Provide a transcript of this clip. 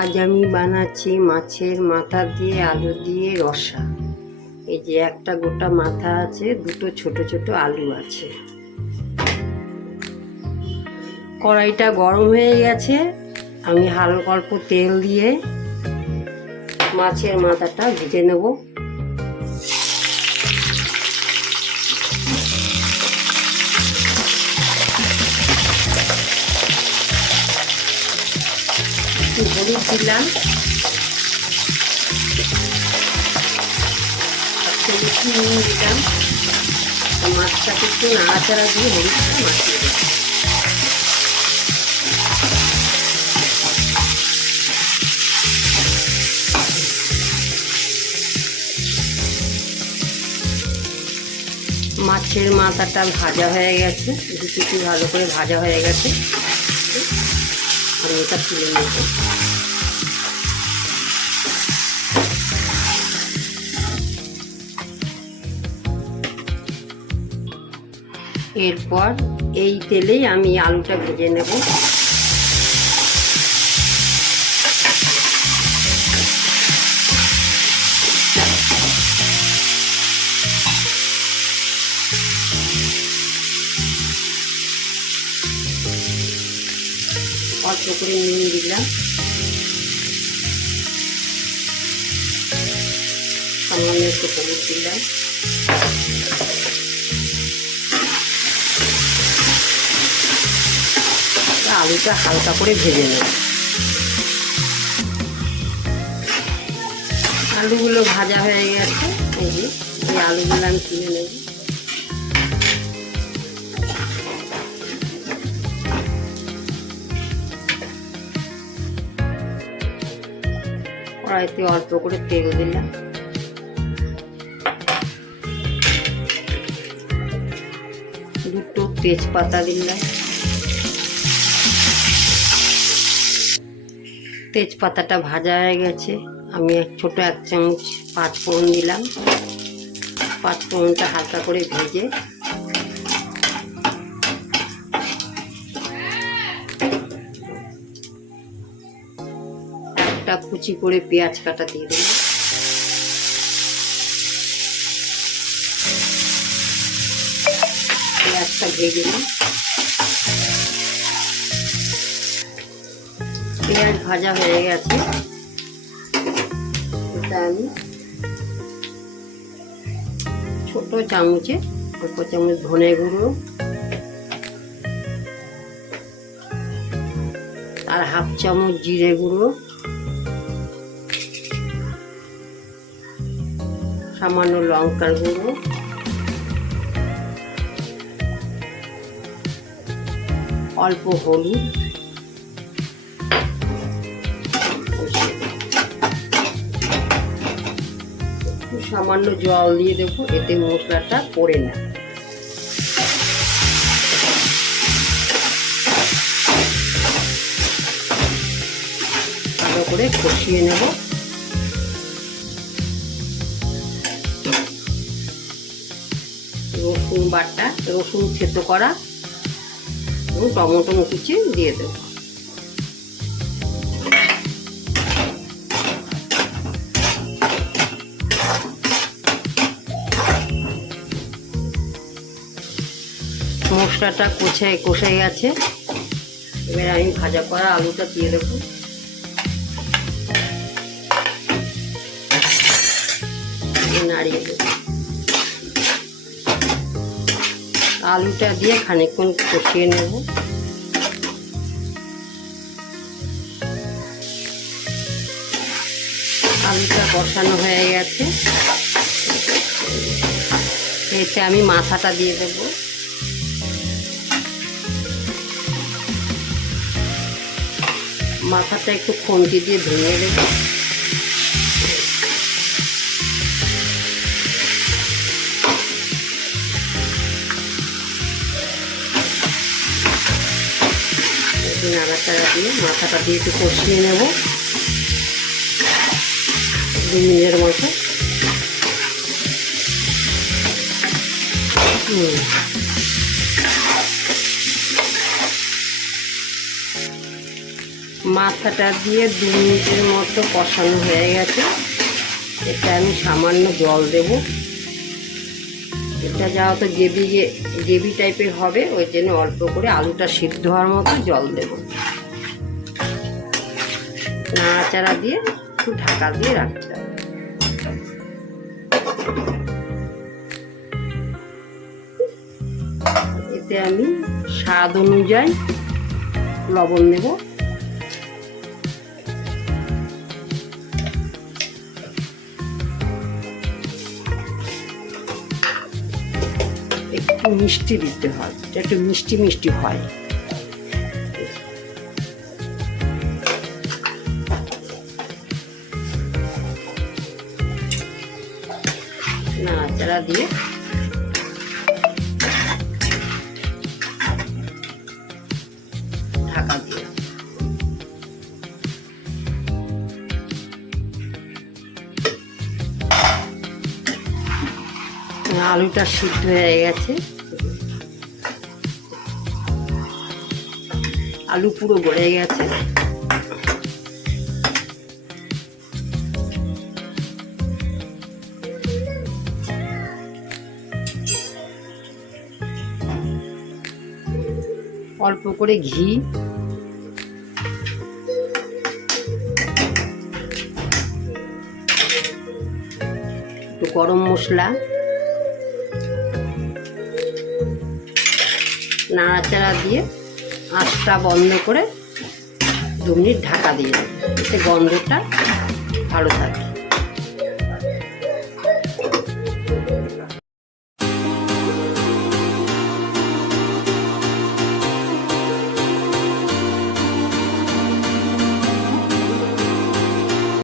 আজ আমি বানাচ্ছি মাছের মাথা দিয়ে আলু দিয়ে রসা। এই যে একটা গোটা মাথা আছে, দুটো ছোট ছোট আলু আছে। কড়াইটা গরম হয়ে গেছে, আমি হালকা অল্প তেল দিয়ে মাছের মাথাটা ভেজে নেব। হলুদ দিলাম, নুন দিলাম, মাছটাকে একটু নাড়াচাড়া দিয়ে হলুদটা মাখিয়ে দেব। মাছের মাথাটা ভাজা হয়ে গেছে, দুটো ভালো করে ভাজা হয়ে গেছে। আমি এটা তুলে নেব। এরপর এই তেলেই আমি আলুটা ভেজে নেব। অল্প করে নুন দিলাম, সামান্য একটু হলুদ দিলাম, আলুটা হালকা করে ভেজে নেব। আলুগুলো ভাজা হয়ে গেছে, এই যে এই আলুগুলো আমি তুলে নেব। কড়াইতে অল্প করে তেল দিলাম, দুটো তেজপাতা দিলাম, তেজপাতাটা ভাজা হয়ে গেছে। আমি ছোট এক চামচ পাঁচফোড়ন দিলাম। পাঁচফোড়নটা হালকা করে ভেজে একটা কুচি করে পেঁয়াজ কাটা দিয়ে দিলাম। পেঁয়াজটা ভেজে নিই। পেঁয়াজ ভাজা হয়ে গেছে, এটা আমি ছোট চামচে অল্প চামচ ধনে গুঁড়ো আর হাফ চামচ জিরে গুঁড়ো, সামান্য লঙ্কার গুঁড়ো, অল্প হলুদ, সামান্য জল দিয়ে দেবো, এতে মশলাটা পড়ে না। ভালো করে কষিয়ে নেব। রসুন বাটা, রসুন থেতো করা এবং টমেটো কুচি দিয়ে দেবো। মশলাটা কষে গেছে, এবার আমি ভাজা করা আলুটা দিয়ে দেবো। নাড়িয়ে দেবো। আলুটা দিয়ে খানিকক্ষণ কষিয়ে নেব। আলুটা কষানো হয়ে গেছে, এতে আমি মাথাটা দিয়ে দেবো। মাথাটা একটু খুন্তি দিয়ে ভেঙে দেব। নাড়াচাড়া দিয়ে মাথাটা দিয়ে একটু কষিয়ে নেব 2 মিনিটের মতো। মাথাটা দিয়ে 2 মিনিটের মতো কষানো হয়ে গেছে। এটা আমি সামান্য জল দেব। এটা যেহেতু গ্রেভি টাইপের হবে, ওই জন্য অল্প করে আলুটা সিদ্ধ হওয়ার মতো জল দেব। নাড়াচাড়া দিয়ে একটু ঢাকা দিয়ে রাখতে হবে। এতে আমি স্বাদ অনুযায়ী লবণ দেব। একটু মিষ্টি দিতে হয়, এটা একটু মিষ্টি মিষ্টি হয়। নাড়াচাড়া দিয়ে ঢাকা দিয়ে আলুটা সিদ্ধ হয়ে গেছে। আলু পুরো গলে গেছে। অল্প করে ঘি, একটু গরম মশলা, নাড়াচাড়া দিয়ে আঁচটা বন্ধ করে 2 মিনিট ঢাকা দিয়ে দেবো, এতে গন্ধটা ভালো থাকে।